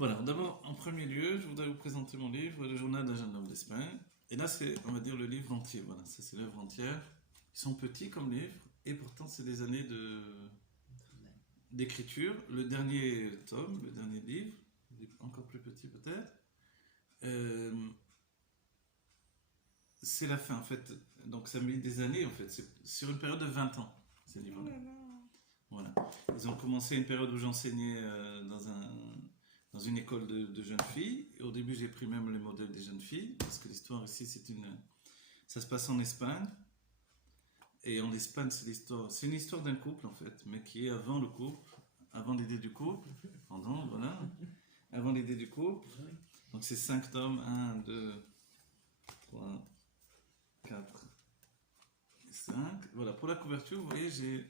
Voilà, d'abord, en premier lieu, je voudrais vous présenter mon livre, Le journal d'un jeune homme d'Espagne. Et là, c'est, on va dire, le livre entier. Voilà, ça, c'est l'œuvre entière. Ils sont petits comme livres, et pourtant, c'est des années d'écriture. Le dernier tome, le dernier livre, encore plus petit peut-être, euh, c'est la fin, en fait. Donc, ça met des années, en fait. C'est sur une période de 20 ans, ces livres-là. Voilà. Ils ont commencé une période où j'enseignais dans une école de jeunes filles. Et au début, j'ai pris même les modèles des jeunes filles, parce que l'histoire ici, ça se passe en Espagne. Et en Espagne, c'est une histoire d'un couple, en fait, mais qui est avant le couple, avant l'idée du couple, pendant, voilà, avant l'idée du couple. Donc, c'est 5 tomes, 1, 2, 3, 4 et 5. Voilà, pour la couverture, vous voyez,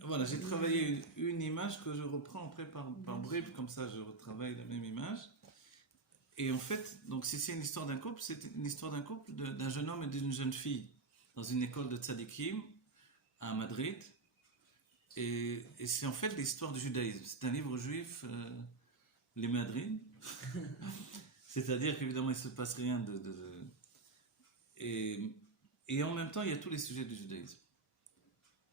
voilà, j'ai travaillé une image que je reprends après par bribes, comme ça je retravaille la même image. Et en fait, donc si c'est une histoire d'un couple, c'est une histoire d'un couple d'un jeune homme et d'une jeune fille dans une école de tzadikim à Madrid. Et c'est en fait l'histoire du judaïsme. C'est un livre juif, les Madrid. C'est-à-dire qu'évidemment il ne se passe rien et en même temps il y a tous les sujets du judaïsme.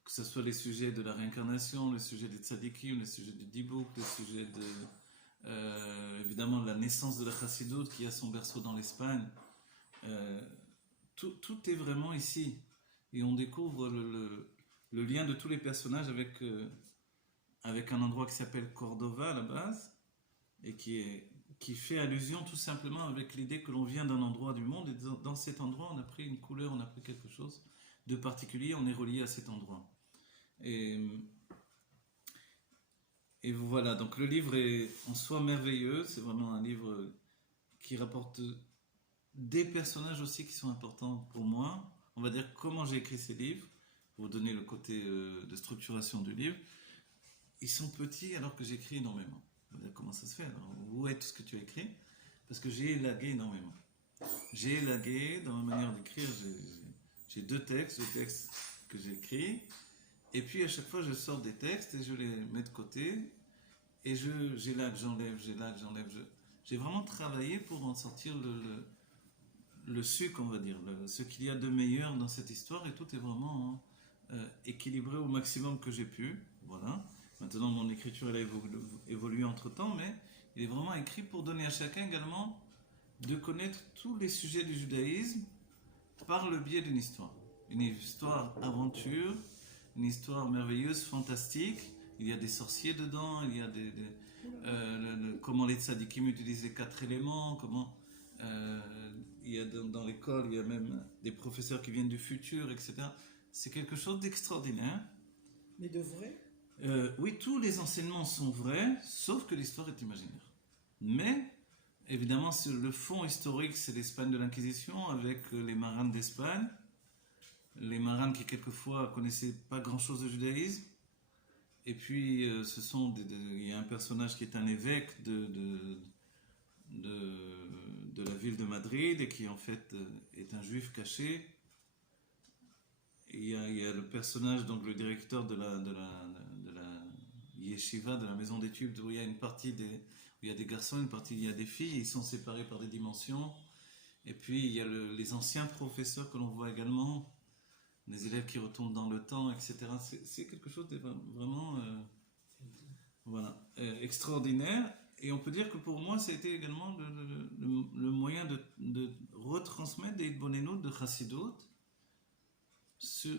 Que ce soit les sujets de la réincarnation, le sujet des tzadikim, le sujet du dibouk, le sujet évidemment la naissance de la chassidoute qui a son berceau dans l'Espagne. Tout est vraiment ici. Et on découvre le lien de tous les personnages avec un endroit qui s'appelle Cordova à la base, et qui fait allusion tout simplement avec l'idée que l'on vient d'un endroit du monde, et dans cet endroit on a pris une couleur, on a pris quelque chose de particulier, on est relié à cet endroit. Et voilà, donc le livre est en soi merveilleux, c'est vraiment un livre qui rapporte des personnages aussi qui sont importants pour moi. On va dire comment j'ai écrit ces livres, pour vous donner le côté de structuration du livre. Ils sont petits alors que j'écris énormément. On va dire comment ça se fait alors, où est tout ce que tu as écrit? Parce que j'ai élagué énormément. J'ai élagué dans ma manière d'écrire, j'ai deux textes, le texte que j'ai écrit, et puis à chaque fois je sors des textes et je les mets de côté, et j'élague, j'enlève. J'ai vraiment travaillé pour en sortir le sucre, on va dire, ce qu'il y a de meilleur dans cette histoire, et tout est vraiment équilibré au maximum que j'ai pu. Voilà. Maintenant, mon écriture elle a évolué entre temps, mais il est vraiment écrit pour donner à chacun également de connaître tous les sujets du judaïsme par le biais d'une histoire. Une histoire aventure, une histoire merveilleuse, fantastique. Il y a des sorciers dedans, il y a comment les tzadikim utilisent les 4 éléments, comment il y a dans l'école, il y a même des professeurs qui viennent du futur, etc. C'est quelque chose d'extraordinaire. Mais de vrai? Oui, tous les enseignements sont vrais, sauf que l'histoire est imaginaire. Mais, évidemment, le fond historique, c'est l'Espagne de l'Inquisition, avec les marins d'Espagne, les marins qui quelquefois connaissaient pas grand-chose de judaïsme. Et puis, il y a un personnage qui est un évêque de la ville de Madrid et qui en fait est un juif caché. Et il y a le personnage, donc le directeur de la yeshiva, de la maison d'études, où il y a une partie où il y a des garçons, une partie il y a des filles, ils sont séparés par des dimensions. Et puis il y a les anciens professeurs que l'on voit également, les élèves qui retournent dans le temps, etc. C'est quelque chose de vraiment voilà, extraordinaire. Et on peut dire que pour moi, c'était également le moyen de retransmettre des bonenoutes de Chassidut,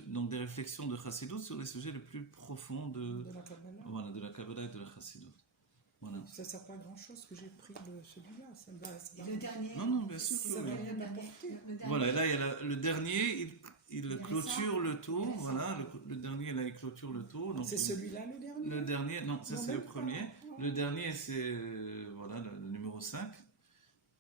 donc des réflexions de Chassidut sur les sujets les plus profonds de la Kabbalah. Voilà, de la Kabbalah et de la Chassidut. Voilà. Ça ne sert pas à grand chose que j'ai pris de celui-là. Ça le dernier? Non, bien sûr. Ça va rien m'apporter. Voilà, et là, il y a le dernier, il clôture le tour. Voilà, le dernier, là, il clôture le tour. C'est celui-là le dernier? Le dernier, non, ça c'est le premier. Le dernier, c'est voilà, le numéro 5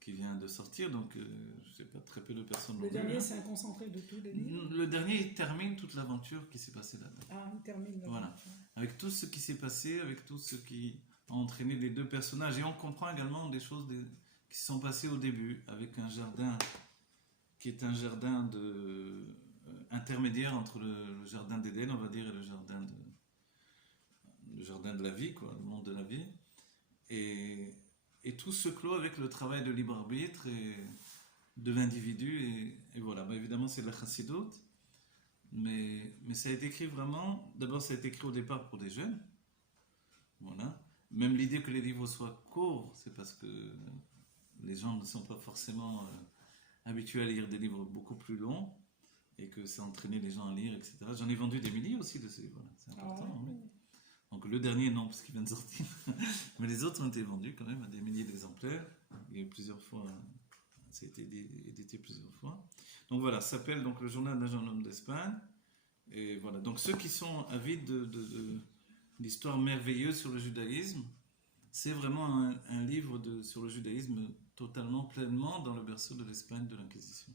qui vient de sortir, donc je sais pas, très peu de personnes l'ont Le vu. dernier, c'est un concentré de tous les livres? Le dernier, il termine toute l'aventure qui s'est passée là-dedans. Ah, il termine l'aventure. Voilà, avec tout ce qui s'est passé, avec tout ce qui a entraîné les deux personnages. Et on comprend également des choses qui se sont passées au début, avec un jardin qui est un jardin intermédiaire entre le jardin d'Éden, on va dire, et le jardin de la vie, quoi, le monde de la vie. Et et tout se clôt avec le travail de libre arbitre et de l'individu. Et voilà, bah, évidemment, c'est de la chassidoute. Mais ça a été écrit vraiment. D'abord, ça a été écrit au départ pour des jeunes. Voilà. Même l'idée que les livres soient courts, c'est parce que les gens ne sont pas forcément habitués à lire des livres beaucoup plus longs et que ça entraînait les gens à lire, etc. J'en ai vendu des milliers aussi de ces livres-là. C'est important. Ah, Oui. Donc le dernier, non, parce qu'il vient de sortir. Mais les autres ont été vendus quand même à des milliers d'exemplaires. Il y a eu plusieurs fois. Ça a été édité plusieurs fois. Donc voilà, ça s'appelle donc Le journal d'un jeune homme d'Espagne. Et voilà, donc ceux qui sont avides de l'histoire merveilleuse sur le judaïsme, c'est vraiment un livre sur le judaïsme totalement, pleinement dans le berceau de l'Espagne de l'Inquisition.